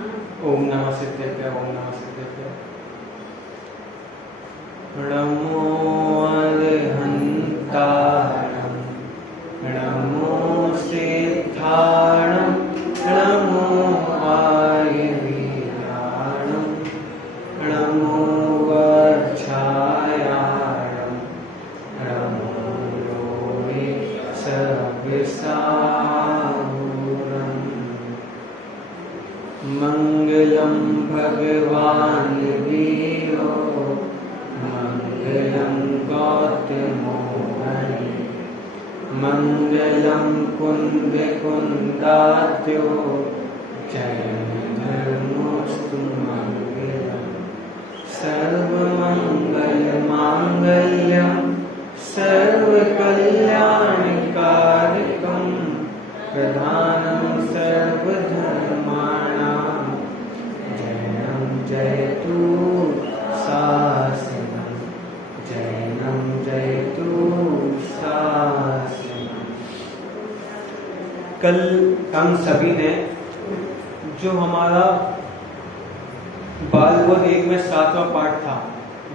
ओम नमः सिद्धेभ्यः, ओम नमः सिद्धेभ्यः। नमो अरहन्ताणं, नमो सिद्धाणं, नमो आयुर्वेदाणं, नमो वर्क्षायाणं, नमो लोहे सविसाहुरम्। मंगलम भगवान वीरो, मंगलम गौतमो मुनि, मंगलम कुंद कुंदात्यो, जयं धर्मोस्तु मंगलम। सर्वमंगल मांगल्यं सर्वकल्याणकारकं, प्रधानं सर्वधर्माणां, जयतु शासनम्, जयनं जयतु शासनम्। कल हम सभी ने जो हमारा बालबोध 1 में 7वां पाठ था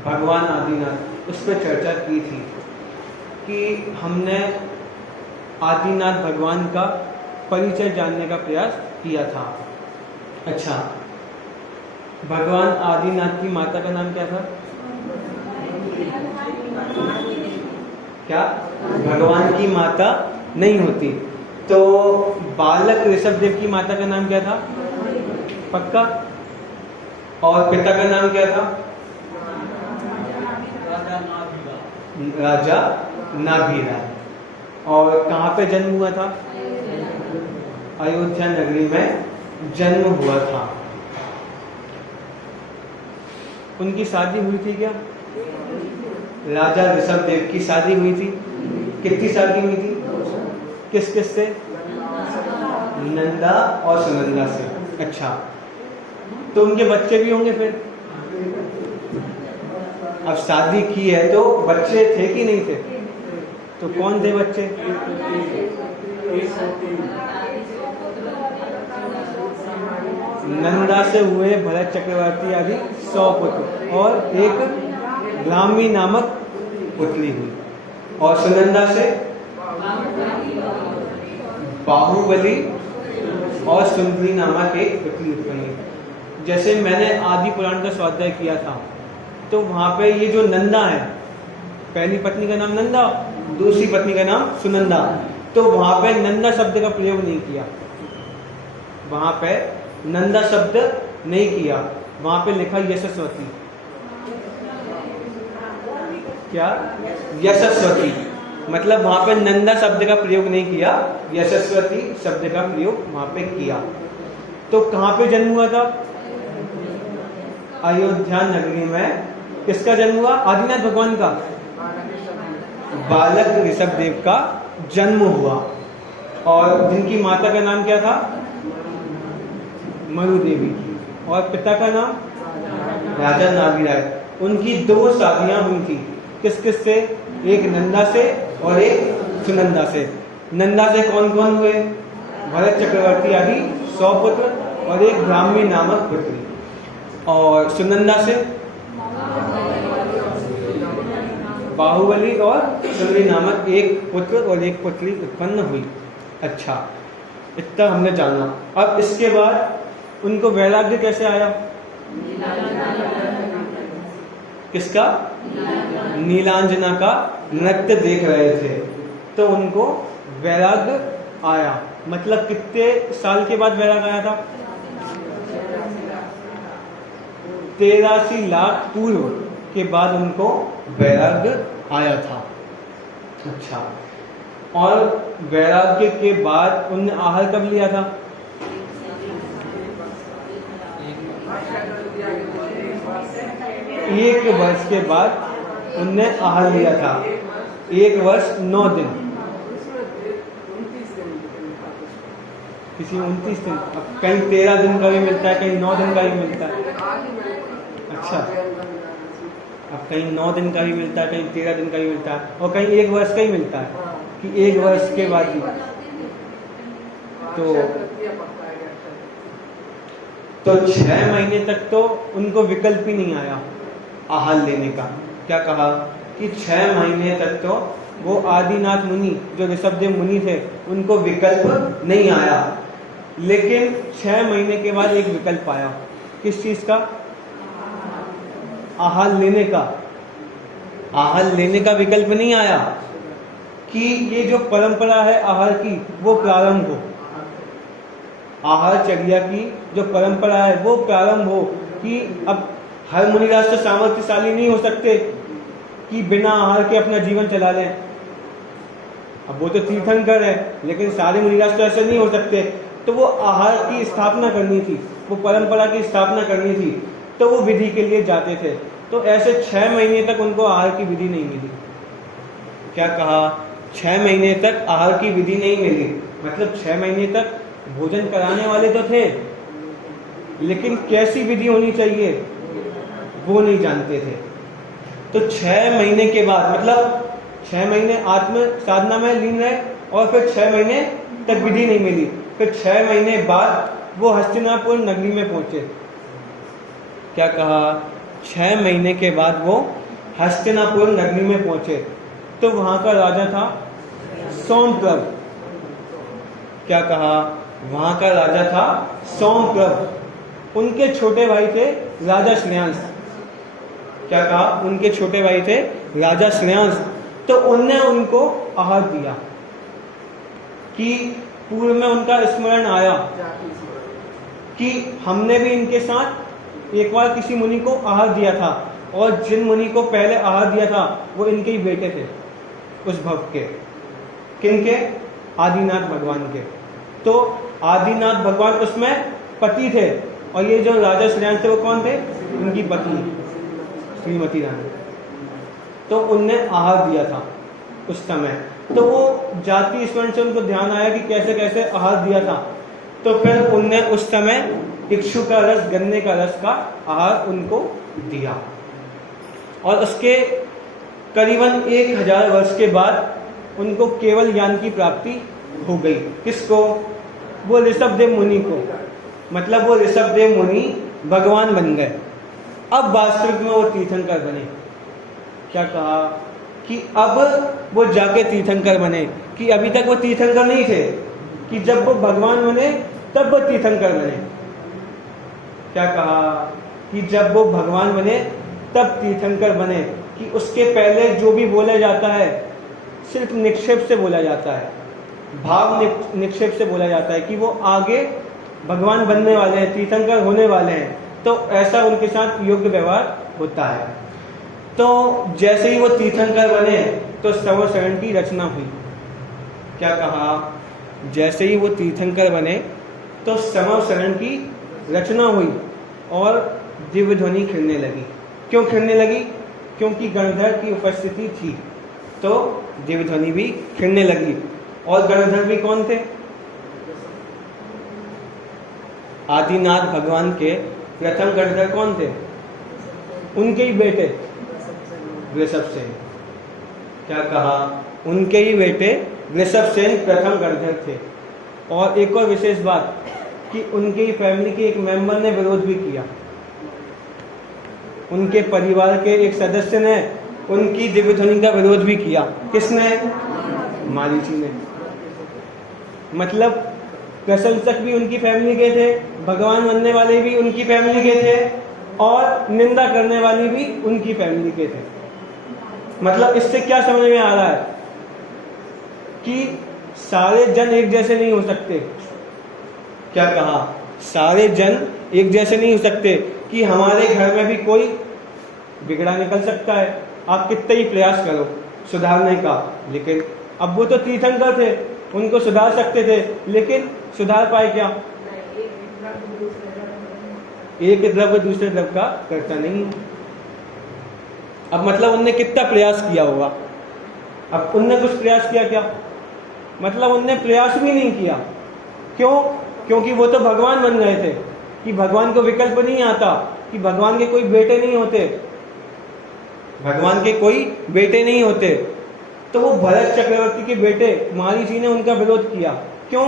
भगवान आदिनाथ, उस पर चर्चा की थी कि हमने आदिनाथ भगवान का परिचय जानने का प्रयास किया था। अच्छा, भगवान आदिनाथ की माता का नाम क्या था? क्या भगवान की माता नहीं होती? तो बालक ऋषभदेव की माता का नाम क्या था? पक्का? और पिता का नाम क्या था? राजा नाभीरा। और कहाँ पे जन्म हुआ था? अयोध्या नगरी में जन्म हुआ था। उनकी शादी हुई थी क्या? राजा ऋषभदेव की शादी हुई थी। कितनी शादी हुई थी? किस किस से? नंदा और सुनंदा से। अच्छा, तो उनके बच्चे भी होंगे फिर। अब शादी की है तो बच्चे थे कि नहीं थे? तो कौन थे बच्चे? नंदा से हुए भरत चक्रवर्ती आदि 100 पुत्र, और एक ब्राह्मी नामक पुतली हुई। और सुनंदा से बाहुबली और सुंदरी नामक एक पुतली उत्पन्न हुई। जैसे मैंने आदि पुराण का स्वाध्याय किया था, तो वहाँ पे ये जो नंदा है, पहली पत्नी का नाम नंदा, दूसरी पत्नी का नाम सुनंदा, तो वहाँ पे नंदा शब्द का प्रयोग नहीं किया। वहाँ पे नंदा शब्द नहीं किया, वहाँ पे लिखा यशस्वती। क्या? यशस्वती, मतलब वहाँ पे नंदा शब्द का प्रयोग नहीं किया, यशस्वती शब्द का प्रयोग वहाँ पे किया। तो कहाँ पे जन्म हुआ था? अयोध्या नगरी में। किसका जन्म हुआ? आदिनाथ भगवान का। बालक ऋषभदेव का जन्म हुआ। और जिनकी माता का नाम क्या था? मरु देवी। और पिता का नाम? राजा नाभीराय। उनकी 2 शादियां हुई थी। किस किस से? एक नंदा से और एक सुनंदा से। नंदा से कौन कौन हुए? भरत चक्रवर्ती आदि 100 पुत्र और एक ब्राह्मी नामक पुत्री। और सुनंदा से बाहुबली और सुंदरी नामक एक पुत्र और एक पुत्री उत्पन्न हुई। अच्छा, इतना हमने जाना। अब इसके बाद उनको वैराग्य कैसे आया? किसका? नीलांजना का नृत्य देख रहे थे तो उनको वैराग्य आया। मतलब कितने साल के बाद वैराग्य आया था? 83 लाख पूर्व के बाद उनको वैराग्य आया था। अच्छा, और वैराग्य के बाद उनने आहार कब लिया था? एक वर्ष के बाद उनने आहार लिया था। 1 वर्ष 9 दिन, किसी 29 दिन, अब कहीं 13 दिन का भी मिलता है, कहीं 9 दिन का भी मिलता है। अच्छा, अब कहीं 9 दिन का भी मिलता है, कहीं 13 दिन का भी मिलता है, और कहीं 1 वर्ष का ही मिलता है कि 1 वर्ष के बाद ही। तो तो 6 महीने तक तो उनको विकल्प ही नहीं आया आहार लेने का। क्या कहा कि 6 महीने तक तो वो आदिनाथ मुनि जो ऋषभदेव मुनि थे उनको विकल्प नहीं आया, लेकिन 6 महीने के बाद एक विकल्प आया। किस चीज का? आहार लेने का। आहार लेने का विकल्प नहीं आया कि ये जो परंपरा है आहार की वो प्रारंभ हो, आहारचर्या की जो परंपरा है वो प्रारंभ हो, कि अब हर मुनिराज तो सामर्थ्यशाली नहीं हो सकते कि बिना आहार के अपना जीवन चला लें। अब वो तो तीर्थंकर है, लेकिन सारे मुनिराज तो ऐसे नहीं हो सकते। तो वो आहार की स्थापना करनी थी, वो परंपरा की स्थापना करनी थी, तो वो विधि के लिए जाते थे। तो ऐसे 6 महीने तक उनको आहार की विधि नहीं मिली। क्या कहा? 6 महीने तक आहार की विधि नहीं मिली, मतलब 6 महीने तक भोजन कराने वाले तो थे, लेकिन कैसी विधि होनी चाहिए वो नहीं जानते थे। तो 6 महीने के बाद, मतलब 6 महीने आत्म साधना में लीन रहे और फिर 6 महीने तक विधि नहीं मिली। फिर 6 महीने बाद वो हस्तिनापुर नगरी में पहुंचे। क्या कहा? 6 महीने के बाद वो हस्तिनापुर नगरी में पहुंचे। तो वहां का राजा था सोमप्रभ। क्या कहा? वहां का राजा था सोमप्रभ। उनके छोटे भाई थे राजा श्रेयांश। क्या कहा? उनके छोटे भाई थे राजा श्रेयांश। तो उनने उनको आहार दिया कि पूर्व में उनका स्मरण आया कि हमने भी इनके साथ एक बार किसी मुनि को आहार दिया था, और जिन मुनि को पहले आहार दिया था वो इनके ही बेटे थे उस भक्त के। किनके? आदिनाथ भगवान के। तो आदिनाथ भगवान उसमें पति थे, और ये जो राजा श्रेयांश थे वो कौन थे? उनकी पत्नी श्रीमती रानी। तो उनने आहार दिया था उस समय। तो वो जाति स्मरण से उनको ध्यान आया कि कैसे कैसे आहार दिया था। तो फिर उनने उस समय इक्षु का रस, गन्ने का रस का आहार उनको दिया, और उसके करीबन 1000 वर्ष के बाद उनको केवल ज्ञान की प्राप्ति हो गई। किसको? वो ऋषभदेव मुनि को। मतलब वो ऋषभदेव मुनि भगवान बन गए। अब वास्तविक में वो तीर्थंकर बने। क्या कहा? कि अब वो जाके तीर्थंकर बने, कि अभी तक वो तीर्थंकर नहीं थे, कि जब वो भगवान बने तब वो तीर्थंकर बने। क्या कहा? कि जब वो भगवान बने तब तीर्थंकर बने, कि उसके पहले जो भी बोला जाता है सिर्फ निक्षेप से बोला जाता है, भाव निक्षेप से बोला जाता है कि वो आगे भगवान बनने वाले हैं, तीर्थंकर होने वाले हैं। तो ऐसा उनके साथ योग्य व्यवहार होता है। तो जैसे ही वो तीर्थंकर बने तो समर शरण की रचना हुई। क्या कहा? जैसे ही वो तीर्थंकर बने तो समर शरण की रचना हुई और दिव्य ध्वनि खिलने लगी। क्यों खिलने लगी? क्योंकि गणधर की उपस्थिति थी, तो दिव्य ध्वनि भी खिलने लगी। और गणधर भी कौन थे? आदिनाथ भगवान के प्रथम गणधर कौन थे? उनके ही बेटे ऋषभसेन। क्या कहा? उनके ही बेटे ऋषभसेन प्रथम गणधर थे। और एक और विशेष बात कि उनके ही फैमिली के एक मेंबर ने विरोध भी किया। उनके परिवार के एक सदस्य ने उनकी दिव्य ध्वनि का विरोध भी किया। किसने? मारीची ने। मतलब प्रशंसक भी उनकी फैमिली के थे, भगवान बनने वाले भी उनकी फैमिली के थे, और निंदा करने वाले भी उनकी फैमिली के थे। मतलब इससे क्या समझ में आ रहा है कि सारे जन एक जैसे नहीं हो सकते। क्या कहा? सारे जन एक जैसे नहीं हो सकते, कि हमारे घर में भी कोई बिगड़ा निकल सकता है, आप कितने ही प्रयास करो सुधारने का, लेकिन अब वो तो तीर्थंकर थे, उनको सुधार सकते थे, लेकिन सुधार पाए क्या? एक द्रव्य दूसरे द्रव्य का करता नहीं। अब मतलब उनने कितना प्रयास किया होगा। अब उनने कुछ प्रयास किया क्या? मतलब उनने प्रयास भी नहीं किया। क्यों? क्योंकि वो तो भगवान बन गए थे, कि भगवान को विकल्प नहीं आता, कि भगवान के कोई बेटे नहीं होते, भगवान के कोई बेटे नहीं होते। तो वो भरत चक्रवर्ती के बेटे मारीची ने उनका विरोध किया। क्यों?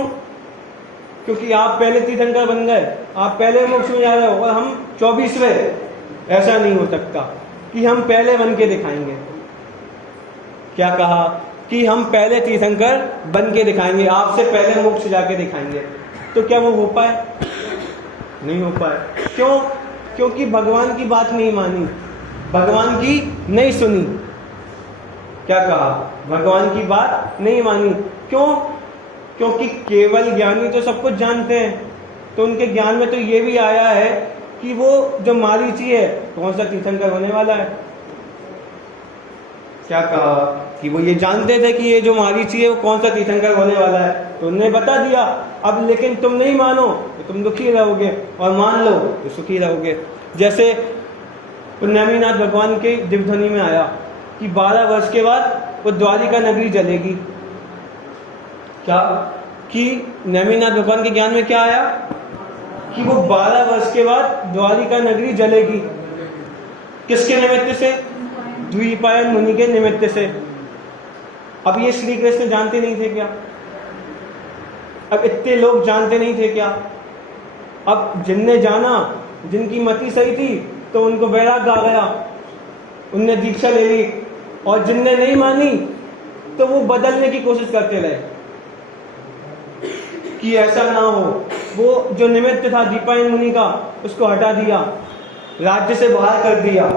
क्योंकि आप पहले तीर्थंकर बन गए, आप पहले मोक्ष में जा रहे हो और हम 24वें। ऐसा नहीं हो सकता कि हम पहले बन के दिखाएंगे। क्या कहा कि हम पहले तीर्थंकर बन के दिखाएंगे, आपसे पहले मोक्ष जाके दिखाएंगे। तो क्या वो हो पाए? नहीं हो पाए। क्यों? क्योंकि भगवान की बात नहीं मानी, भगवान की नहीं सुनी। क्या कहा? भगवान की बात नहीं मानी। क्यों? क्योंकि केवल ज्ञानी तो सब कुछ जानते हैं, तो उनके ज्ञान में तो ये भी आया है कि वो जो मारीची है कौन सा तीर्थंकर होने वाला है। क्या कहा कि वो ये जानते थे कि ये जो मारीची है वो कौन सा तीर्थंकर होने वाला है, तो उन्होंने बता दिया। अब लेकिन तुम नहीं मानो तो तुम दुखी रहोगे, और मान लो तो सुखी रहोगे। जैसे नेमिनाथ भगवान के दिव्यध्वनि में आया कि 12 वर्ष के बाद वो द्वारिका नगरी जलेगी। क्या? कि नेमिनाथ भगवान के ज्ञान में क्या आया कि वो 12 वर्ष के बाद द्वारिका नगरी जलेगी। किसके निमित्त से? द्विपायन मुनि के निमित्त से। अब ये श्री कृष्ण जानते नहीं थे क्या? अब इतने लोग जानते नहीं थे क्या? अब जिनने जाना, जिनकी मति सही थी, तो उनको वैराग्य आ गया, उनने दीक्षा ले ली। और जिनने नहीं मानी तो वो बदलने की कोशिश करते रहे कि ऐसा ना हो। वो जो निमित्त था दीपायन मुनि का, उसको हटा दिया, राज्य से बाहर कर दिया।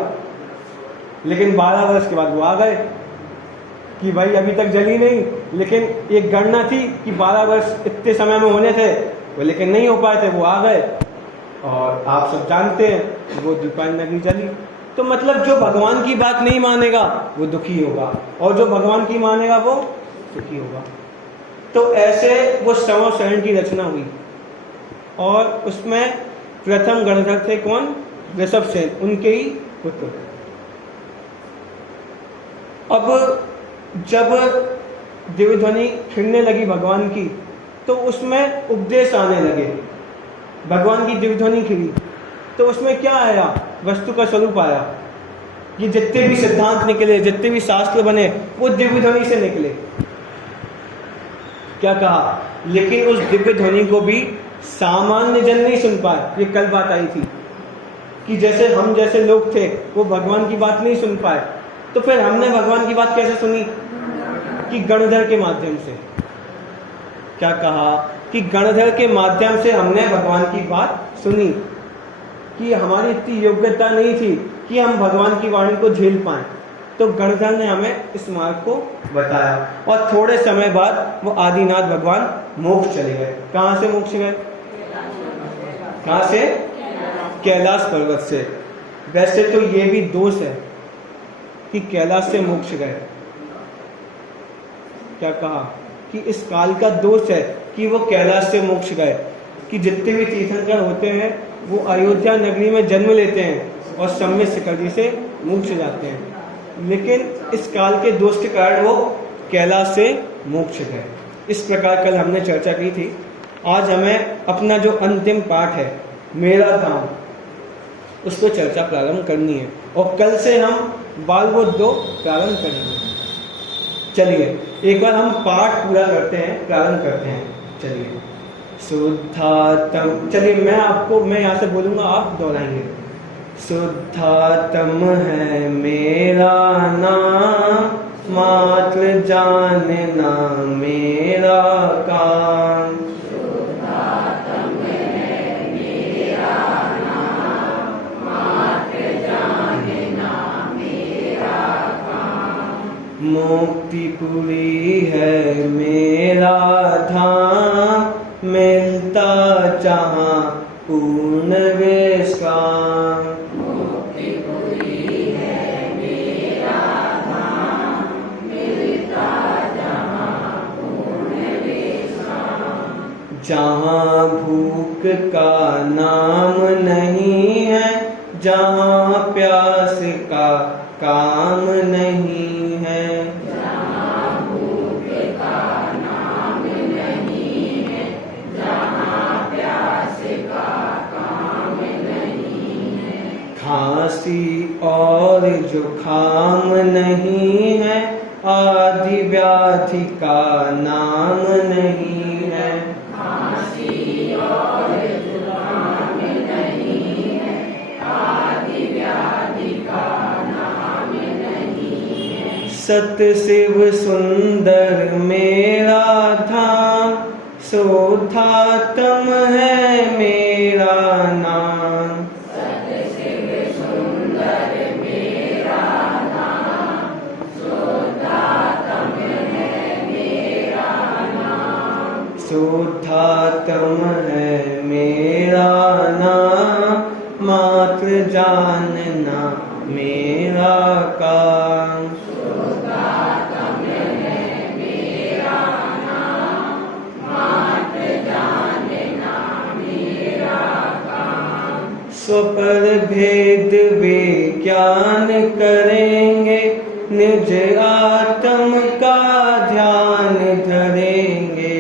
लेकिन 12 वर्ष के बाद वो आ गए कि भाई अभी तक जली नहीं, लेकिन एक गणना थी कि 12 वर्ष इतने समय में होने थे, वो लेकिन नहीं हो पाए थे, वो आ गए। और आप सब जानते हैं वो दीपायन नगरी जली। तो मतलब जो भगवान की बात नहीं मानेगा वो दुखी होगा, और जो भगवान की मानेगा वो सुखी होगा। तो ऐसे वो संवर शरण की रचना हुई, और उसमें प्रथम गणधर थे कौन? ऋषभसेन, उनके ही पुत्र। अब जब दिव्यध्वनि खिलने लगी भगवान की, तो उसमें उपदेश आने लगे। भगवान की दिव्यध्वनि खिली तो उसमें क्या आया? वस्तु का स्वरूप आया। ये जितने भी सिद्धांत निकले, जितने भी शास्त्र बने, वो दिव्यध्वनि से निकले। क्या कहा? लेकिन उस दिव्य ध्वनि को भी सामान्य जन नहीं सुन पाए। ये कल बात आई थी कि जैसे हम जैसे लोग थे वो भगवान की बात नहीं सुन पाए। तो फिर हमने भगवान की बात कैसे सुनी? कि गणधर के माध्यम से। क्या कहा? कि गणधर के माध्यम से हमने भगवान की बात सुनी, कि हमारी इतनी योग्यता नहीं थी कि हम भगवान की वाणी को झेल पाएं। तो गणधर ने हमें इस मार्ग को बताया, और थोड़े समय बाद वो आदिनाथ भगवान मोक्ष चले गए। कहाँ से मोक्ष गए? कहाँ से? कैलाश पर्वत से। वैसे तो ये भी दोष है कि कैलाश से मोक्ष गए। क्या कहा? कि इस काल का दोष है कि वो कैलाश से मोक्ष गए। कि जितने भी तीर्थंकर होते हैं वो अयोध्या नगरी में जन्म लेते हैं और सम्यक शिखर जी से मोक्ष जाते हैं, लेकिन इस काल के दोष के कारण वो कैलाश से मोक्ष गए। इस प्रकार कल हमने चर्चा की थी। आज हमें अपना जो अंतिम पाठ है मेरा धाम, उसको चर्चा प्रारंभ करनी है, और कल से हम बालबोध 2 प्रारंभ करेंगे। चलिए एक बार हम पाठ पूरा करते हैं, प्रारंभ करते हैं। चलिए शुद्धात्म, चलिए मैं यहाँ से बोलूँगा, आप दोहराएंगे। शुद्धात्म है मेरा नाम, मात्र जानना मेरा काम। शुद्धात्म है मेरा नाम, मात्र जानना मेरा काम। मुक्तिपुरी है मेरा धाम, मिलता जहाँ पूर्ण विश्राम। मुक्तिपुरी है मेरा धाम, मिलता जहाँ पूर्ण विश्राम। जहाँ भूख का नाम नहीं है, जहाँ प्यास का काम नहीं है। खांसी और जुखाम नहीं है, आदि व्याधि का नाम नहीं है। खांसी सत शिव सुंदर मेरा धाम, शोधात्म है मेरा नाम। शोधात्म है मेरा नाम, मात्र जानना मेरा काम। स्वपर भेद विज्ञान करेंगे, निज आत्म का ध्यान धरेंगे।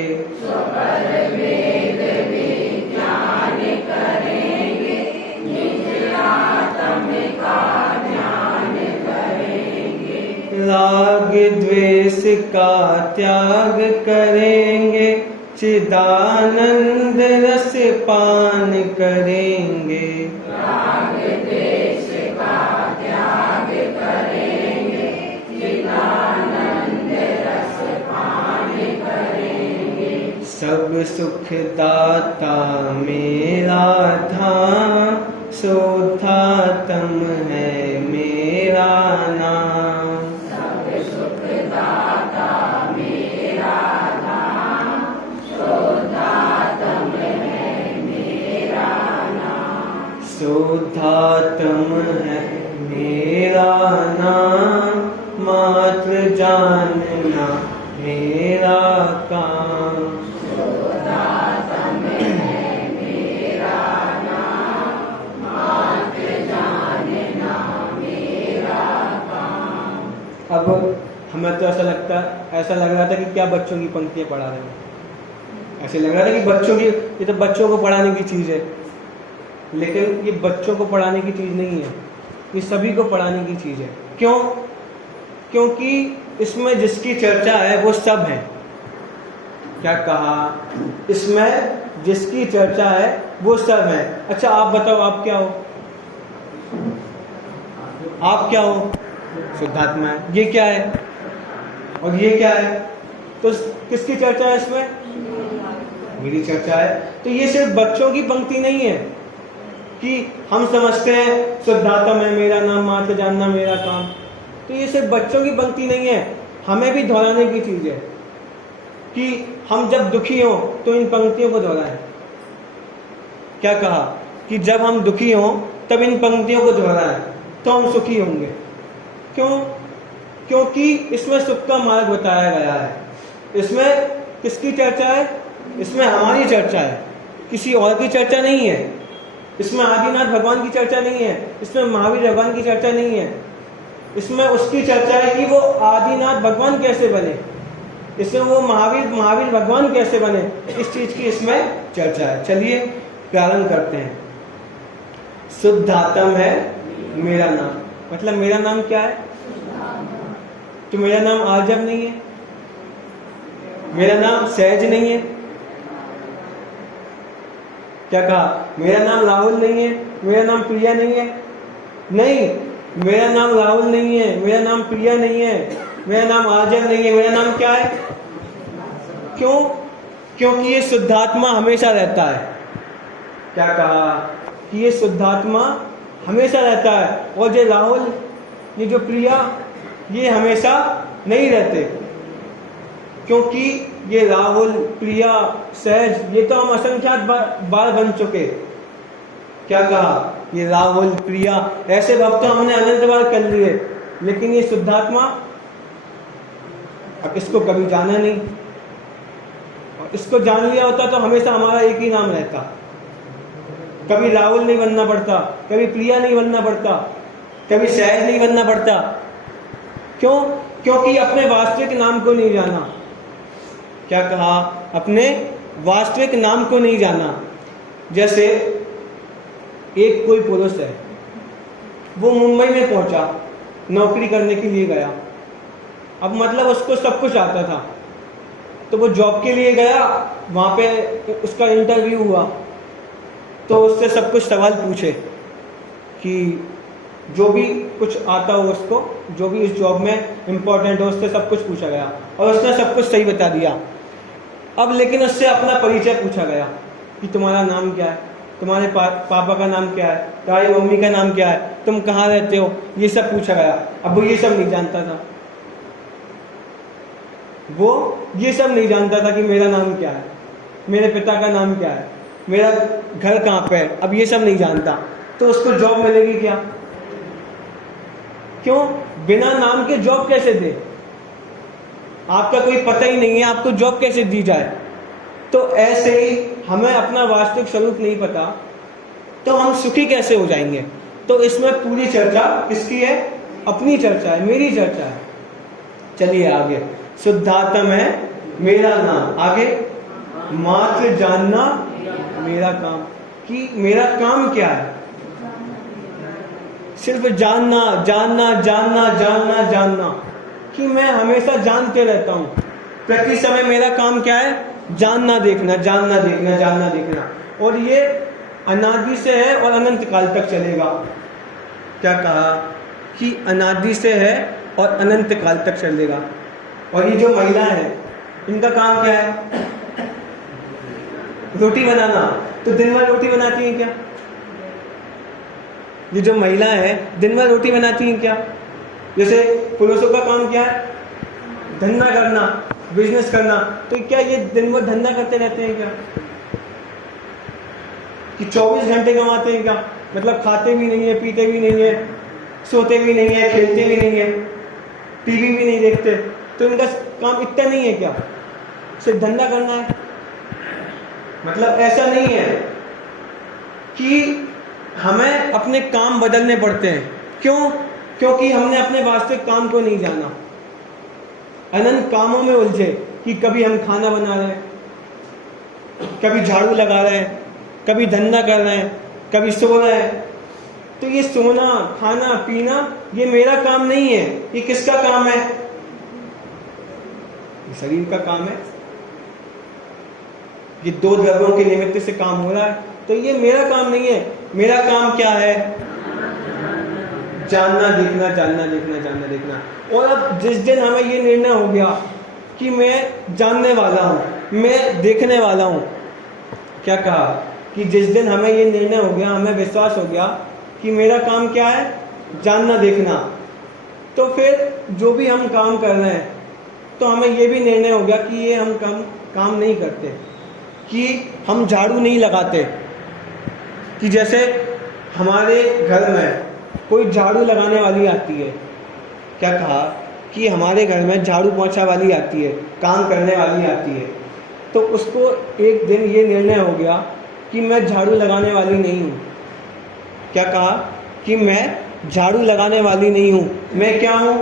राग द्वेष का त्याग करेंगे, चिदानंद रस पान करेंगे। राग द्वेष का त्याग करेंगे, चिदानंद रस पान करेंगे। सब सुख दाता मेरा धाम, शोधात्म है मेरा नाम। शोधात्म है मेरा नाम, मात्र जानना मेरा काम। शोधात्म है मेरा नाम, मात्र जानना मेरा काम। अब हमें तो ऐसा लग रहा था कि क्या बच्चों की पंक्तियां पढ़ा रहे हैं। ऐसे लग रहा था कि बच्चों की, ये तो बच्चों को पढ़ाने की चीज़ है। लेकिन ये बच्चों को पढ़ाने की चीज़ नहीं है, ये सभी को पढ़ाने की चीज़ है। क्यों? क्योंकि इसमें जिसकी चर्चा है वो सब है। क्या कहा? इसमें जिसकी चर्चा है वो सब है। अच्छा आप बताओ, आप क्या हो? आप क्या हो? शुद्धात्मा है। ये क्या है? और ये क्या है? तो किसकी चर्चा है इसमें? मेरी चर्चा है। तो ये सिर्फ बच्चों की पंक्ति नहीं है कि हम समझते हैं शुद्धात्मा है मेरा नाम, मात्र जानना मेरा काम। तो ये सिर्फ बच्चों की पंक्ति नहीं है, हमें भी दोहराने की चीज़ है कि हम जब दुखी हों तो इन पंक्तियों को दोहराएं। क्या कहा? कि जब हम दुखी हों तब इन पंक्तियों को दोहराएं तो हम सुखी होंगे। क्यों? क्योंकि इसमें सुख का मार्ग बताया गया है। इसमें किसकी चर्चा है? इसमें हमारी चर्चा है, किसी और की चर्चा नहीं है। इसमें आदिनाथ भगवान की चर्चा नहीं है, इसमें महावीर भगवान की चर्चा नहीं है। इसमें उसकी चर्चा है कि वो आदिनाथ भगवान कैसे बने, इसमें वो महावीर भगवान कैसे बने, इस चीज की इसमें चर्चा है। चलिए प्रारंभ करते हैं। शुद्धात्म है मेरा नाम, मतलब मेरा नाम क्या है? तो मेरा नाम आर्जव नहीं है, मेरा नाम सहज नहीं है। क्या कहा? मेरा नाम राहुल नहीं है, मेरा नाम प्रिया नहीं है। नहीं, मेरा नाम राहुल नहीं है, मेरा नाम प्रिया नहीं है, मेरा नाम आर्जव नहीं है। मेरा नाम क्या है? क्यों? क्योंकि ये शुद्धात्मा हमेशा रहता है। क्या कहा? कि ये शुद्धात्मा हमेशा रहता है, और जो राहुल, ये जो प्रिया, ये हमेशा नहीं रहते। क्योंकि ये राहुल, प्रिया, सहज, ये तो हम असंख्यात बार बन चुके। क्या कहा? ये राहुल, प्रिया, ऐसे भक्त तो हमने अनंत बार कर लिए, लेकिन ये शुद्धात्मा, अब इसको कभी जाना नहीं। और इसको जान लिया होता तो हमेशा हमारा एक ही नाम रहता। कभी राहुल नहीं बनना पड़ता, कभी प्रिया नहीं बनना पड़ता, कभी सहज नहीं बनना पड़ता। क्यों? क्योंकि अपने वास्तविक नाम को नहीं जाना। क्या कहा? अपने वास्तविक नाम को नहीं जाना। जैसे एक कोई पुरुष है, वो मुंबई में पहुंचा, नौकरी करने के लिए गया। अब मतलब उसको सब कुछ आता था, तो वो जॉब के लिए गया, वहाँ पे उसका इंटरव्यू हुआ, तो उससे सब कुछ सवाल पूछे कि जो भी कुछ आता हो उसको, जो भी इस जॉब में इम्पोर्टेंट हो उससे सब कुछ पूछा गया और उसने सब कुछ सही बता दिया। अब लेकिन उससे अपना परिचय पूछा गया कि तुम्हारा नाम क्या है, तुम्हारे पापा का नाम क्या है, तुम्हारी मम्मी का नाम क्या है, तुम कहाँ रहते हो, ये सब पूछा गया। अब वो ये सब नहीं जानता था, वो ये सब नहीं जानता था कि मेरा नाम क्या है, मेरे पिता का नाम क्या है, मेरा घर कहाँ पे है, अब ये सब नहीं जानता। तो उसको जॉब मिलेगी क्या? क्यों? बिना नाम के जॉब कैसे दे? आपका कोई पता ही नहीं है, आपको जॉब कैसे दी जाए? तो ऐसे ही हमें अपना वास्तविक स्वरूप नहीं पता तो हम सुखी कैसे हो जाएंगे? तो इसमें पूरी चर्चा किसकी है? अपनी चर्चा है, मेरी चर्चा है। चलिए आगे। शुद्धात्म है मेरा नाम, आगे मात्र जानना मेरा काम। कि मेरा काम क्या है? सिर्फ जानना जानना जानना जानना जानना, कि मैं हमेशा जानते रहता हूं। प्रति समय मेरा काम क्या है? जानना देखना, जानना देखना, जानना देखना। और ये अनादि से है और अनंत काल तक चलेगा। क्या कहा? कि अनादि से है और अनंत काल तक चलेगा। और ये जो महिला है इनका काम क्या है? रोटी बनाना। तो दिन भर रोटी बनाती हैं क्या? ये जो महिला है दिन भर रोटी बनाती हैं क्या? जैसे पुरुषों का काम क्या है? धंधा करना, बिजनेस करना। तो क्या ये दिन भर धंधा करते रहते हैं क्या? कि 24 घंटे कमाते हैं क्या? मतलब खाते भी नहीं है, पीते भी नहीं है, सोते भी नहीं है, खेलते भी नहीं है, टीवी भी नहीं देखते। तो इनका काम इतना नहीं है क्या? सिर्फ धंधा करना है? मतलब ऐसा नहीं है कि हमें अपने काम बदलने पड़ते हैं। क्यों? क्योंकि हमने अपने वास्तविक काम को नहीं जाना। अनंत कामों में उलझे कि कभी हम खाना बना रहे हैं, कभी झाड़ू लगा रहे हैं, कभी धंधा कर रहे हैं, कभी सो रहे हैं। तो ये सोना, खाना, पीना ये मेरा काम नहीं है। ये किसका काम है? ये शरीर का काम है। ये दो द्रव्यों के निमित्त से काम हो रहा है। तो ये मेरा काम नहीं है। मेरा काम क्या है? जानना देखना, जानना देखना, जानना देखना। और अब जिस दिन हमें ये निर्णय हो गया कि मैं जानने वाला हूं, मैं देखने वाला हूं, क्या कहा? कि जिस दिन हमें ये निर्णय हो गया, हमें विश्वास हो गया कि मेरा काम क्या है? जानना देखना। तो फिर जो भी हम काम कर रहे हैं तो हमें ये भी निर्णय हो गया कि ये हम काम नहीं करते, कि हम झाड़ू नहीं लगाते। कि जैसे हमारे घर में कोई झाड़ू लगाने वाली आती है, क्या कहा? कि हमारे घर में झाड़ू पोंछा वाली आती है, काम करने वाली आती है। तो उसको एक दिन ये निर्णय हो गया कि मैं झाड़ू लगाने वाली नहीं हूँ। क्या कहा? कि मैं झाड़ू लगाने वाली नहीं हूँ। मैं क्या हूँ?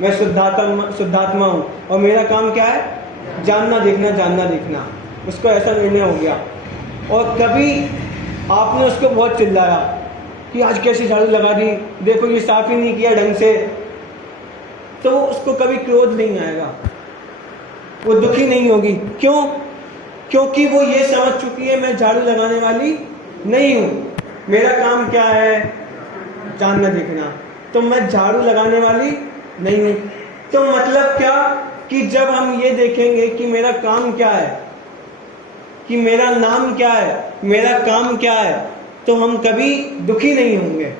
मैं शुद्धात्मा हूँ। और मेरा काम क्या है? जानना देखना, जानना देखना। उसको ऐसा निर्णय हो गया। और कभी आपने उसको बहुत चिल्लाया कि आज कैसे झाड़ू लगा दी, देखो ये साफ ही नहीं किया ढंग से, तो उसको कभी क्रोध नहीं आएगा, वो दुखी नहीं होगी। क्यों? क्योंकि वो ये समझ चुकी है मैं झाड़ू लगाने वाली नहीं हूँ। मेरा काम क्या है? जानना देखना। तो मैं झाड़ू लगाने वाली नहीं हूँ। तो मतलब क्या? कि जब हम ये देखेंगे कि मेरा काम क्या है, कि मेरा नाम क्या है, मेरा काम क्या है, तो हम कभी दुखी नहीं होंगे।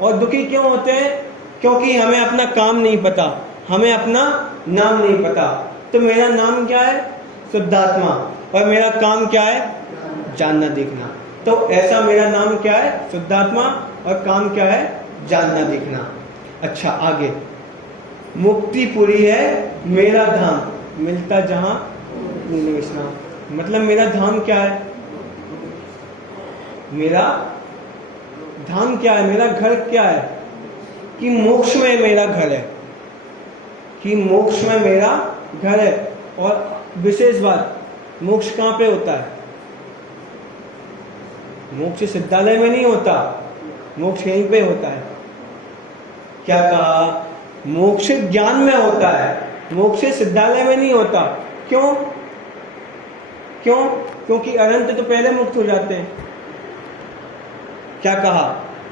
और दुखी क्यों होते हैं? क्योंकि हमें अपना काम नहीं पता, हमें अपना नाम नहीं पता। तो मेरा नाम क्या है? शुद्धात्मा। और मेरा काम क्या है? जानना देखना। तो ऐसा मेरा नाम क्या है? शुद्धात्मा। और काम क्या है? जानना देखना। अच्छा आगे। मुक्तिपुरी है मेरा धाम, मिलता जहां पूर्ण विश्राम। मतलब मेरा धाम क्या है? मेरा धाम क्या है? मेरा घर क्या है? कि मोक्ष में मेरा घर है, कि मोक्ष में मेरा घर है। और विशेष बात, मोक्ष कहाँ पे होता है? मोक्ष सिद्धालय में नहीं होता, मोक्ष यहीं पे होता है। क्या कहा? मोक्ष ज्ञान में होता है, मोक्ष सिद्धालय में नहीं होता। क्यों? क्यों? क्योंकि अनंत तो पहले मुक्त हो जाते हैं। क्या कहा?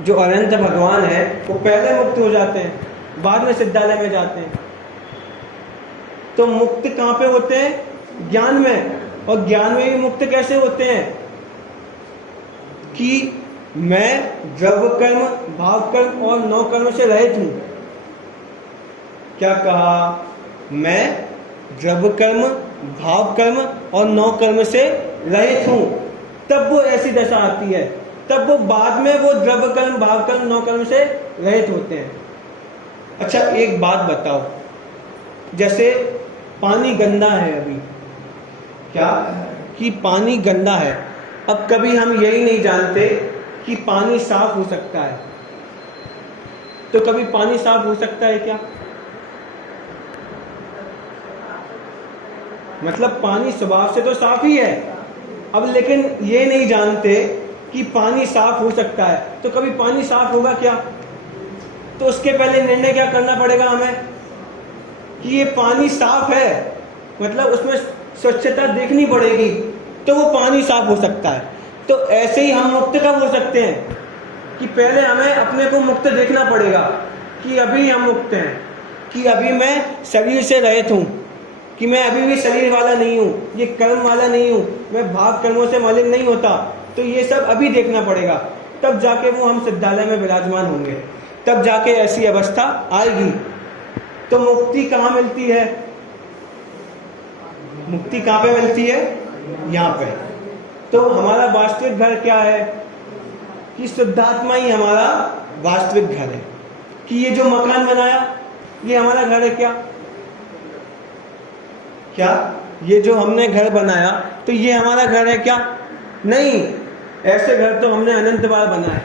जो अनंत भगवान है वो पहले मुक्त हो जाते हैं, बाद में सिद्धालय में जाते हैं। तो मुक्त कहाँ पे होते हैं? ज्ञान में। और ज्ञान में भी मुक्त कैसे होते हैं? कि मैं द्रव्य कर्म, भाव कर्म और नौ कर्म से रहित हूं। क्या कहा? मैं द्रव्य कर्म, भाव कर्म और नौ कर्म से रहित हूं। तब वो ऐसी दशा आती है, तब वो बाद में वो द्रव्य कर्म, भाव कर्म, नौ कर्म से रहित होते हैं। अच्छा, एक बात बताओ, जैसे पानी गंदा है अभी, क्या कि पानी गंदा है। अब कभी हम यही नहीं जानते कि पानी साफ हो सकता है। तो कभी पानी साफ हो सकता है क्या? मतलब पानी स्वभाव से तो साफ ही है। अब लेकिन ये नहीं जानते कि पानी साफ हो सकता है, तो कभी पानी साफ होगा क्या? तो उसके पहले निर्णय क्या करना पड़ेगा हमें कि ये पानी साफ है, मतलब उसमें स्वच्छता देखनी पड़ेगी, तो वो पानी साफ हो सकता है। तो ऐसे ही हम मुक्त कब हो सकते हैं कि पहले हमें अपने को मुक्त देखना पड़ेगा कि अभी हम मुक्त हैं, कि अभी मैं शरीर से रहित हूँ, कि मैं अभी भी शरीर वाला नहीं हूँ, ये कर्म वाला नहीं हूँ, मैं भाव कर्मों से मलिन नहीं होता। तो ये सब अभी देखना पड़ेगा, तब जाके वो हम सिद्धालय में विराजमान होंगे, तब जाके ऐसी अवस्था आएगी। तो मुक्ति कहाँ मिलती है? मुक्ति कहाँ पे मिलती है? यहाँ पे। तो हमारा वास्तविक घर क्या है? कि शुद्धात्मा ही हमारा वास्तविक घर है। कि ये जो मकान बनाया ये हमारा घर है क्या? क्या ये जो हमने घर बनाया तो ये हमारा घर है क्या? नहीं, ऐसे घर तो हमने अनंत बार बनाए,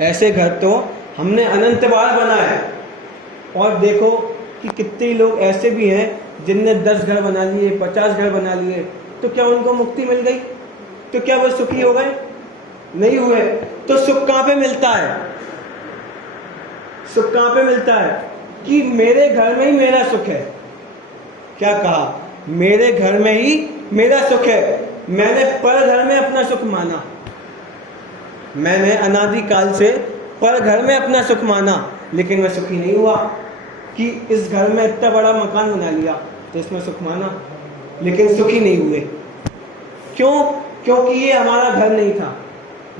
ऐसे घर तो हमने अनंत बार बनाए। और देखो कि कितने लोग ऐसे भी हैं जिनने 10 घर बना लिए, 50 घर बना लिए, तो क्या उनको मुक्ति मिल गई? तो क्या वो सुखी हो गए? नहीं हुए। तो सुख कहाँ पे मिलता है? सुख कहाँ पे मिलता है? कि मेरे घर में ही मेरा सुख है। क्या कहा? मेरे घर में ही मेरा सुख है। मैंने पर घर में अपना सुख माना, मैंने अनादिकाल से पर घर में अपना सुख माना, लेकिन मैं सुखी नहीं हुआ। कि इस घर में इतना बड़ा मकान बना लिया तो इसमें सुख माना, लेकिन सुखी नहीं हुए। क्यों? क्योंकि ये हमारा घर नहीं था।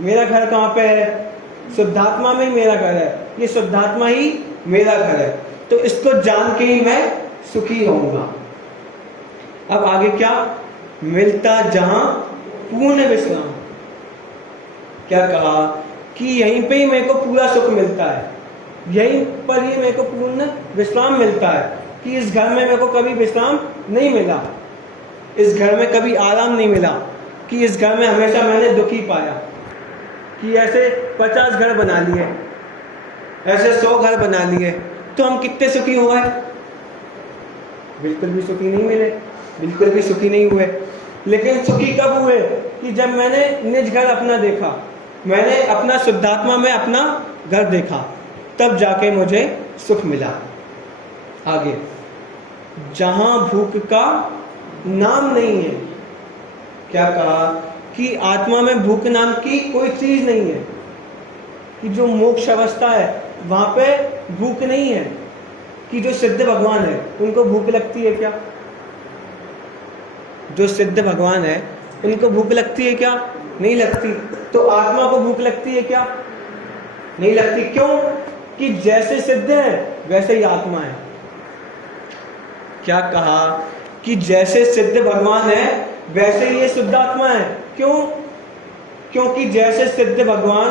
मेरा घर कहाँ पे है? शुद्धात्मा में ही मेरा घर है, ये शुद्धात्मा ही मेरा घर है। तो इसको जान के ही मैं सुखी रहूंगा। अब आगे क्या? मिलता जहां पूर्ण विश्राम। क्या कहा? कि यहीं पे ही मेरे को पूरा सुख मिलता है, यहीं पर ही मेरे को पूर्ण विश्राम मिलता है। कि इस घर में मेरे को कभी विश्राम नहीं मिला, इस घर में कभी आराम नहीं मिला, कि इस घर में हमेशा मैंने दुख ही पाया। कि ऐसे 50 घर बना लिए, ऐसे 100 घर बना लिए, तो हम कितने सुखी हो गए? बिल्कुल भी सुखी नहीं मिले, बिल्कुल भी सुखी नहीं हुए। लेकिन सुखी कब हुए? कि जब मैंने निज घर अपना देखा, मैंने अपना शुद्धात्मा में अपना घर देखा, तब जाके मुझे सुख मिला। आगे, जहां भूख का नाम नहीं है। क्या कहा? कि आत्मा में भूख नाम की कोई चीज नहीं है। कि जो मोक्ष अवस्था है वहां पे भूख नहीं है। कि जो सिद्ध भगवान है उनको भूख लगती है क्या? जो सिद्ध भगवान है उनको भूख लगती है क्या? नहीं लगती। तो आत्मा को भूख लगती है क्या? नहीं लगती। क्यों? कि जैसे सिद्ध है वैसे ही आत्मा है। क्या कहा? कि जैसे सिद्ध भगवान है वैसे ही ये शुद्ध आत्मा है। क्यों? क्योंकि जैसे सिद्ध भगवान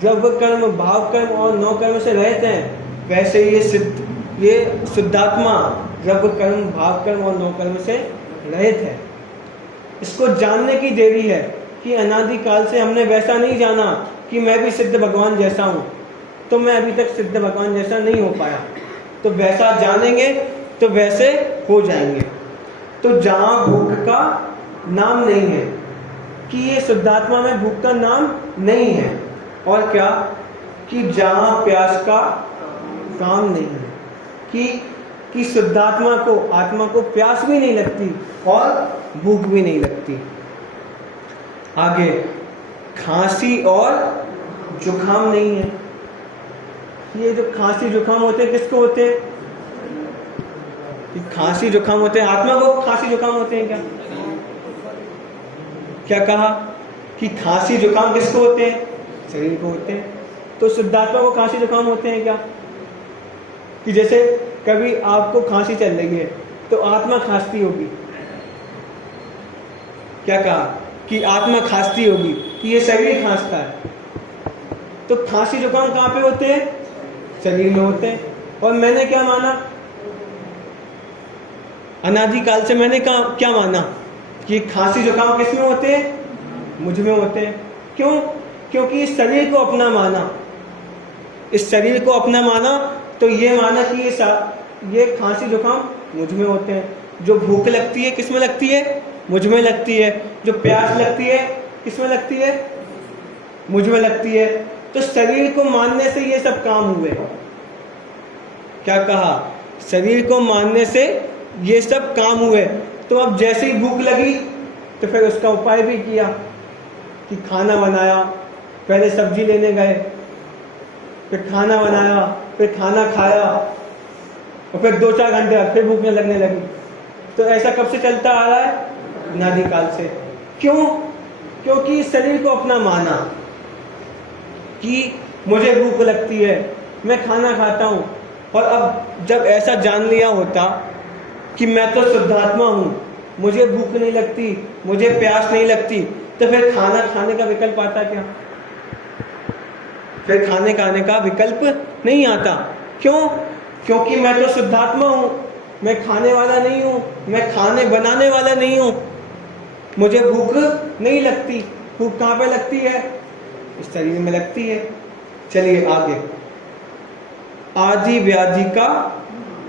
द्रव्य कर्म, भाव कर्म और नौ कर्म से रहित हैं, वैसे ये शुद्धात्मा द्रव्य कर्म, भाव कर्म और नौ कर्म से रहित है। इसको जानने की देरी है कि अनादिकाल से हमने वैसा नहीं जाना कि मैं भी सिद्ध भगवान जैसा हूँ, तो मैं अभी तक सिद्ध भगवान जैसा नहीं हो पाया। तो वैसा जानेंगे तो वैसे हो जाएंगे। तो जहाँ भूख का नाम नहीं है, कि ये शुद्धात्मा में भूख का नाम नहीं है। और क्या? कि जहाँ प्यास का काम नहीं है, कि शुद्धात्मा को, आत्मा को प्यास भी नहीं लगती और भूख भी नहीं लगती। आगे, खांसी और जुकाम नहीं है। ये जो खांसी जुकाम होते हैं किसको होते हैं? खांसी जुकाम होते हैं, आत्मा को खांसी जुकाम होते हैं क्या? क्या कहा कि खांसी जुकाम किसको होते हैं? शरीर को होते हैं। तो शुद्धात्मा को खांसी जुकाम होते हैं क्या? कि जैसे कभी आपको खांसी चल रही है तो आत्मा खांसती होगी। क्या कहा कि आत्मा खांसती होगी, कि ये शरीर खांसता है। तो खांसी जुकाम कहाँ पे होते हैं? शरीर में होते हैं। और मैंने क्या माना? अनादिकाल से मैंने क्या माना कि खांसी जुकाम किस में होते हैं? मुझ में होते हैं। क्यों? क्योंकि इस शरीर को अपना माना। इस शरीर को अपना माना तो ये माना कि ये खांसी जुकाम मुझ में होते हैं। जो भूख लगती है किस में लगती है? मुझ में लगती है। जो प्यास लगती है किस में लगती है? मुझ में लगती है। तो शरीर को मानने से ये सब काम हुए। क्या कहा? शरीर को मानने से ये सब काम हुए। तो अब जैसे ही भूख लगी तो फिर उसका उपाय भी किया कि खाना बनाया। पहले सब्जी लेने गए, फिर खाना बनाया, फिर खाना खाया, और फिर 2-4 घंटे बाद फिर भूख लगने लगी। तो ऐसा कब से चलता आ रहा है? अनादिकाल से। क्यों? क्योंकि शरीर को अपना माना कि मुझे भूख लगती है, मैं खाना खाता हूँ। और अब जब ऐसा जान लिया होता कि मैं तो शुद्धात्मा हूँ, मुझे भूख नहीं लगती, मुझे प्यास नहीं लगती, तो फिर खाना खाने का विकल्प आता क्या? फिर खाने खाने का विकल्प नहीं आता। क्यों? क्योंकि मैं तो शुद्धात्मा हूँ, मैं खाने वाला नहीं हूँ, मैं खाने बनाने वाला नहीं हूँ। मुझे भूख नहीं लगती। भूख कहाँ पे लगती है? इस शरीर में लगती है। चलिए आगे। आदि व्याधि का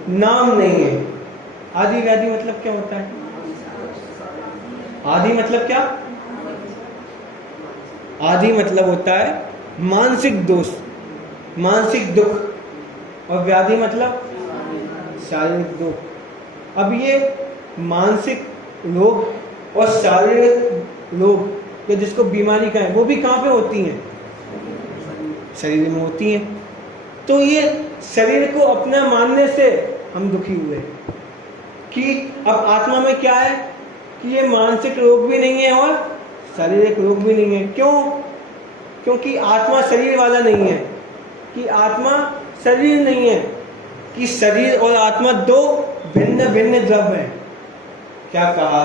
नाम नहीं है। आदि व्याधि मतलब क्या होता है? आदि मतलब क्या? आदि मतलब होता है मानसिक दोष, मानसिक दुख। और व्याधि मतलब शारीरिक दुख। अब ये मानसिक रोग और शारीरिक रोग, या जिसको बीमारी कहें, वो भी कहाँ पे होती हैं? शरीर में होती हैं। तो ये शरीर को अपना मानने से हम दुखी हुए कि अब आत्मा में क्या है कि ये मानसिक रोग भी नहीं है और शारीरिक रोग भी नहीं है। क्यों? क्योंकि आत्मा शरीर वाला नहीं है, कि आत्मा शरीर नहीं है, कि शरीर और आत्मा दो भिन्न भिन्न द्रव्य हैं। क्या कहा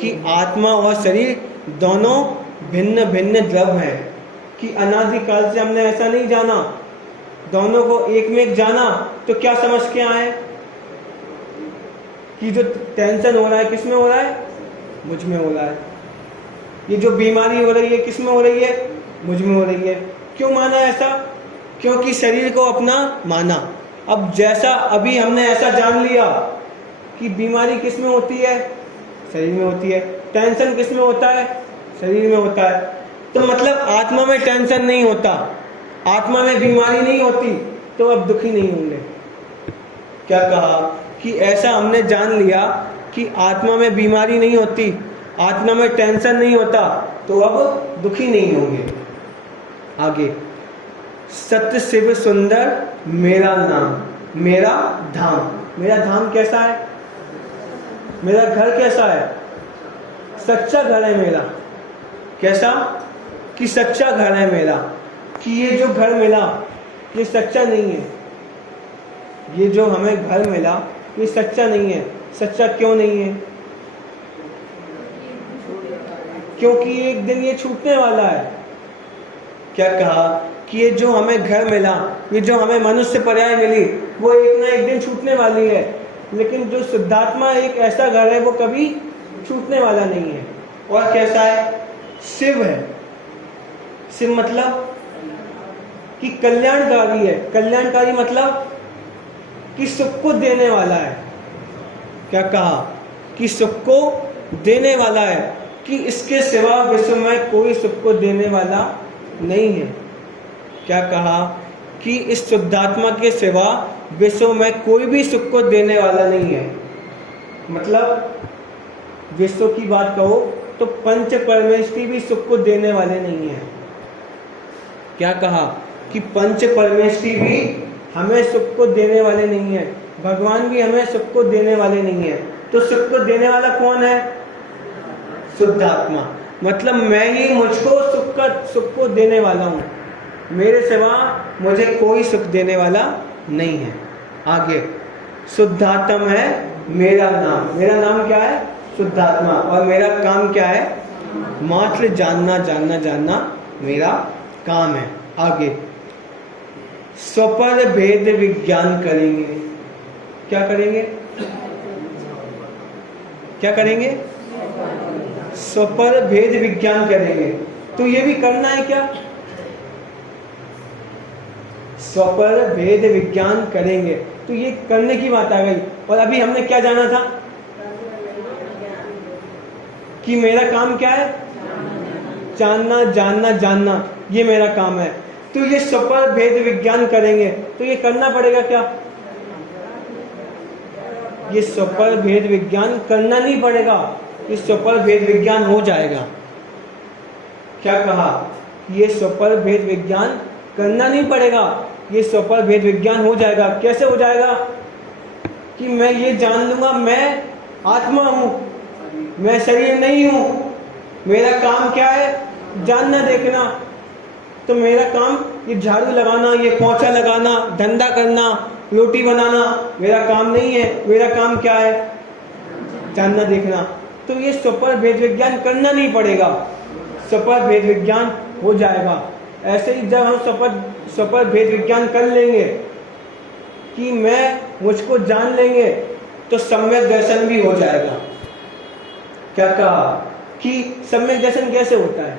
कि आत्मा और शरीर दोनों भिन्न भिन्न द्रव्य हैं। कि अनादिकाल से हमने ऐसा नहीं जाना, दोनों को एक में एक जाना। तो क्या समझ के आए कि जो टेंशन हो रहा है किस में हो रहा है? मुझ में हो रहा है। ये जो बीमारी हो रही है किस में हो रही है? मुझ में हो रही है। क्यों माना ऐसा? क्योंकि शरीर को अपना माना। अब जैसा अभी हमने ऐसा जान लिया कि बीमारी किस में होती है? शरीर में होती है। टेंशन किस में होता है? शरीर में होता है। तो मतलब आत्मा में टेंशन नहीं होता, आत्मा में बीमारी नहीं होती, तो अब दुखी नहीं होंगे। क्या कहा कि ऐसा हमने जान लिया कि आत्मा में बीमारी नहीं होती, आत्मा में टेंशन नहीं होता, तो अब दुखी नहीं होंगे। आगे, सत्य शिव सुंदर मेरा नाम, मेरा धाम। मेरा धाम कैसा है? मेरा घर कैसा है? सच्चा घर है मेरा। कैसा? कि सच्चा घर है मेरा। कि ये जो घर मिला ये सच्चा नहीं है। ये जो हमें घर मिला ये सच्चा नहीं है। सच्चा क्यों नहीं है? क्योंकि एक दिन ये छूटने वाला है। क्या कहा कि ये जो हमें घर मिला, ये जो हमें मनुष्य पर्याय मिली, वो एक ना एक दिन छूटने वाली है। लेकिन जो शुद्धात्मा एक ऐसा घर है वो कभी छूटने वाला नहीं है। और कैसा है? शिव है। शिव मतलब कि कल्याणकारी है। कल्याणकारी मतलब कि सुख को देने वाला है। क्या कहा कि सुख को देने वाला है, कि इसके सिवा विश्व में कोई सुख को देने वाला नहीं है। क्या कहा कि इस शुद्धात्मा के सिवा विश्व में कोई भी सुख को देने वाला नहीं है। मतलब विश्व की बात कहो तो पंच परमेश्वरी भी सुख को देने वाले नहीं है। क्या कहा कि पंच परमेष्ठी भी हमें सुख को देने वाले नहीं है, भगवान भी हमें सुख को देने वाले नहीं है। तो सुख को देने वाला कौन है? शुद्ध आत्मा। मतलब मैं ही मुझको सुख को देने वाला हूँ, मेरे सिवा मुझे कोई सुख देने वाला नहीं है। आगे, शुद्धात्मा है मेरा नाम। मेरा नाम क्या है? शुद्धात्मा। और मेरा काम क्या है? मात्र जानना जानना जानना मेरा काम है। आगे, स्वपर भेद विज्ञान करेंगे। क्या करेंगे? क्या करेंगे? स्वपर भेद विज्ञान करेंगे। तो ये भी करना है क्या? स्वपर भेद विज्ञान करेंगे, तो ये करने की बात आ गई। और अभी हमने क्या जाना था कि मेरा काम क्या है? जानना जानना जानना, ये मेरा काम है। तो ये स्वपर भेद विज्ञान करेंगे, तो ये करना पड़ेगा क्या? ये स्वपर भेद विज्ञान करना नहीं पड़ेगा, ये स्वपर भेद विज्ञान हो जाएगा। क्या कहा? ये स्वपर भेद विज्ञान करना नहीं पड़ेगा, ये स्वपर भेद विज्ञान हो जाएगा। कैसे हो जाएगा? कि मैं ये जान लूंगा मैं आत्मा हूं, मैं शरीर नहीं हूं। मेरा काम क्या है? जानना देखना। तो मेरा काम ये झाड़ू लगाना, ये पोंछा लगाना, धंधा करना, रोटी बनाना मेरा काम नहीं है। मेरा काम क्या है? जानना देखना। तो ये स्वपर भेद विज्ञान करना नहीं पड़ेगा, स्वपर भेद विज्ञान हो जाएगा। ऐसे ही जब हम स्वपर भेद विज्ञान कर लेंगे कि मैं मुझको जान लेंगे, तो सम्यक दर्शन भी हो जाएगा। क्या कहा कि सम्यक दर्शन कैसे होता है?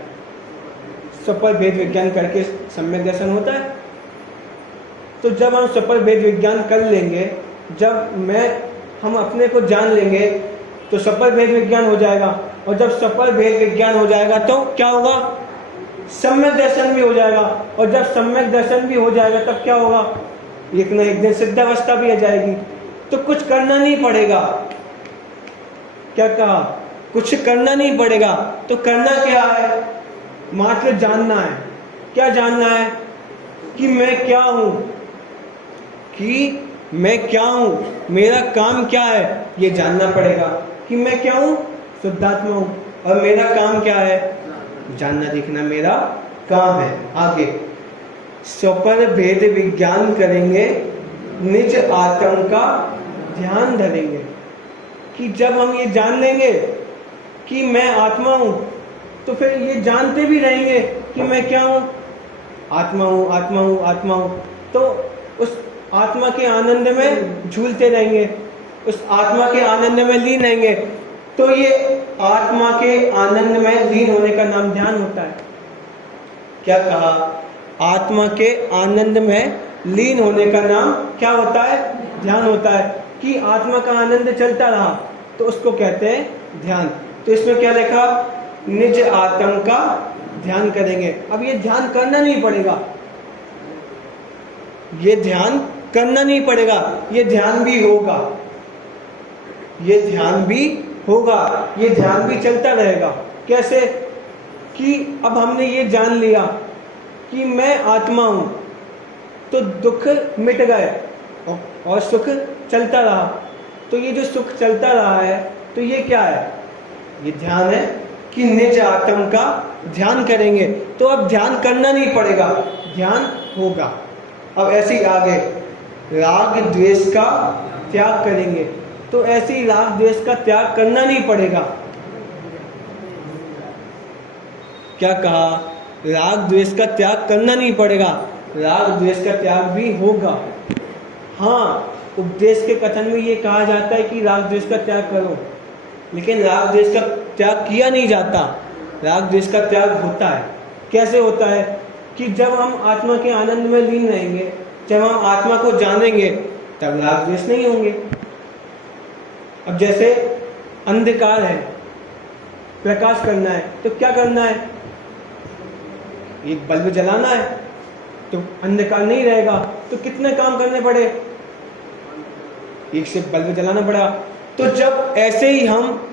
स्वपर भेद विज्ञान करके सम्यक दर्शन होता है। तो जब हम स्वपर भेद विज्ञान कर लेंगे, जब हम अपने को जान लेंगे, तो स्वपर भेद विज्ञान हो जाएगा। और जब स्वपर भेद विज्ञान हो जाएगा तो क्या होगा? सम्यक दर्शन भी हो जाएगा। और जब सम्यक दर्शन भी हो जाएगा तब क्या होगा? एक न एक दिन सिद्धावस्था भी आ जाएगी। तो कुछ करना नहीं पड़ेगा। क्या कहा? कुछ करना नहीं पड़ेगा। तो करना क्या है? मात्र जानना है। क्या जानना है? कि मैं क्या हूं, कि मैं क्या हूं, मेरा काम क्या है, ये जानना पड़ेगा। कि मैं क्या हूं? शुद्धात्मा हूं। और मेरा काम क्या है? जानना देखना मेरा काम है। आगे, स्वपर भेद विज्ञान करेंगे, निज आत्म का ध्यान धरेंगे। कि जब हम ये जान लेंगे कि मैं आत्मा हूं, तो फिर ये जानते भी रहेंगे कि मैं क्या हूं? आत्मा हूं, आत्मा हूं, आत्मा हूं। तो उस आत्मा के आनंद में झूलते रहेंगे, उस आत्मा के आनंद में लीन रहेंगे। तो ये आत्मा के आनंद में लीन होने का नाम ध्यान होता है। क्या कहा? आत्मा के आनंद में लीन होने का नाम क्या होता है? ध्यान होता है। कि आत्मा का आनंद चलता रहा तो उसको कहते हैं ध्यान। तो इसमें क्या लिखा? निज आत्म का ध्यान करेंगे। अब ये ध्यान करना नहीं पड़ेगा, ये ध्यान करना नहीं पड़ेगा, ये ध्यान भी होगा, ये ध्यान भी होगा, ये ध्यान भी चलता रहेगा। कैसे? कि अब हमने ये जान लिया कि मैं आत्मा हूं, तो दुख मिट गए और सुख चलता रहा। तो ये जो सुख चलता रहा है, तो ये क्या है? ये ध्यान है कि निज आत्म का ध्यान करेंगे। तो अब ध्यान करना नहीं पड़ेगा, ध्यान होगा। अब ऐसे ही आगे, राग द्वेष का त्याग करेंगे। तो ऐसे ही राग द्वेष का त्याग करना नहीं पड़ेगा। क्या कहा? राग द्वेष का त्याग करना नहीं पड़ेगा, राग द्वेष का त्याग भी होगा। हाँ, उपदेश के कथन में ये कहा जाता है कि राग द्वेष का त्याग करो, लेकिन राग द्वेष का त्याग किया नहीं जाता। राग द्वेष का त्याग होता है। कैसे होता है? कि जब हम आत्मा के आनंद में लीन रहेंगे, जब हम आत्मा को जानेंगे, तब राग द्वेष नहीं होंगे। अब जैसे अंधकार है, प्रकाश करना है, तो क्या करना है? एक बल्ब जलाना है, तो अंधकार नहीं रहेगा। तो कितने काम करने पड़े? एक से बल्ब जलाना पड़ा। तो जब ऐसे ही हम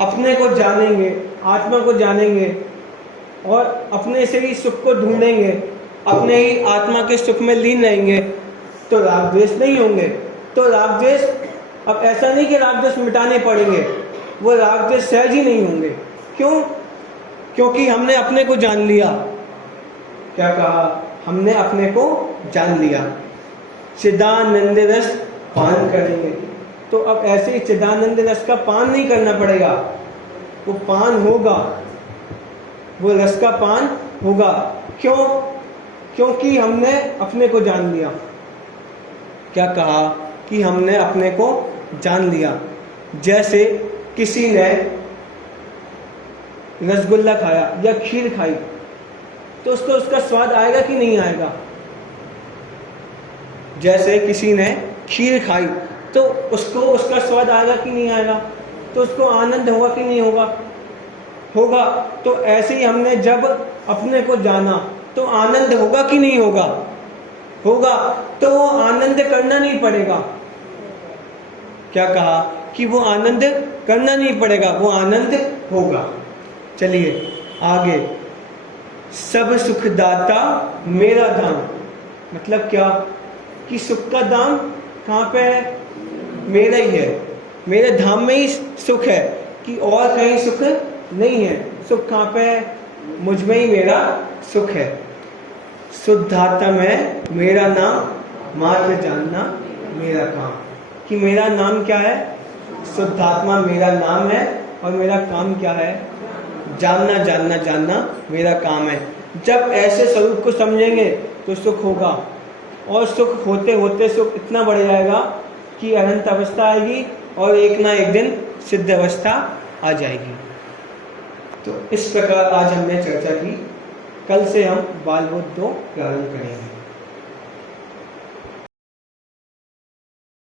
अपने को जानेंगे, आत्मा को जानेंगे और अपने से ही सुख को ढूंढेंगे, अपने ही आत्मा के सुख में लीन रहेंगे तो राग द्वेष नहीं होंगे। तो राग द्वेष, अब ऐसा नहीं कि राग द्वेष मिटाने पड़ेंगे, वो राग द्वेष सहज ही नहीं होंगे। क्यों? क्योंकि हमने अपने को जान लिया। क्या कहा? हमने अपने को जान लिया। चिदानंद रस पान करेंगे। तो अब ऐसे ही चिदानंद रस का पान नहीं करना पड़ेगा, वो पान होगा, वो रस का पान होगा। क्यों? क्योंकि हमने अपने को जान लिया। क्या कहा? कि हमने अपने को जान लिया। जैसे किसी ने रसगुल्ला खाया या खीर खाई, तो उसको उसका स्वाद आएगा कि नहीं आएगा? जैसे किसी ने खीर खाई तो उसको उसका स्वाद आएगा कि नहीं आएगा? तो उसको आनंद होगा कि नहीं होगा? होगा। तो ऐसे ही हमने जब अपने को जाना तो आनंद होगा कि नहीं होगा? होगा। तो वो आनंद करना नहीं पड़ेगा। क्या कहा? कि वो आनंद करना नहीं पड़ेगा, वो आनंद होगा। चलिए आगे। सब सुखदाता मेरा धाम, मतलब क्या? कि सुख का दाम कहाँ पे है? मेरा ही है, मेरे धाम में ही सुख है, कि और कहीं सुख नहीं है। सुख कहाँ पे है? मुझ में ही मेरा सुख है। शुद्धात्मा में मेरा नाम मात्र जानना मेरा काम। कि मेरा नाम क्या है? शुद्धात्मा मेरा नाम है और मेरा काम क्या है? जानना जानना जानना मेरा काम है। जब ऐसे स्वरूप को समझेंगे तो सुख होगा, और सुख होते होते सुख इतना बढ़ जाएगा कि अनंत अवस्था आएगी और एक ना एक दिन सिद्ध अवस्था आ जाएगी। तो इस प्रकार आज हमने चर्चा की। कल से हम बाल बोध 2 प्रारंभ करेंगे।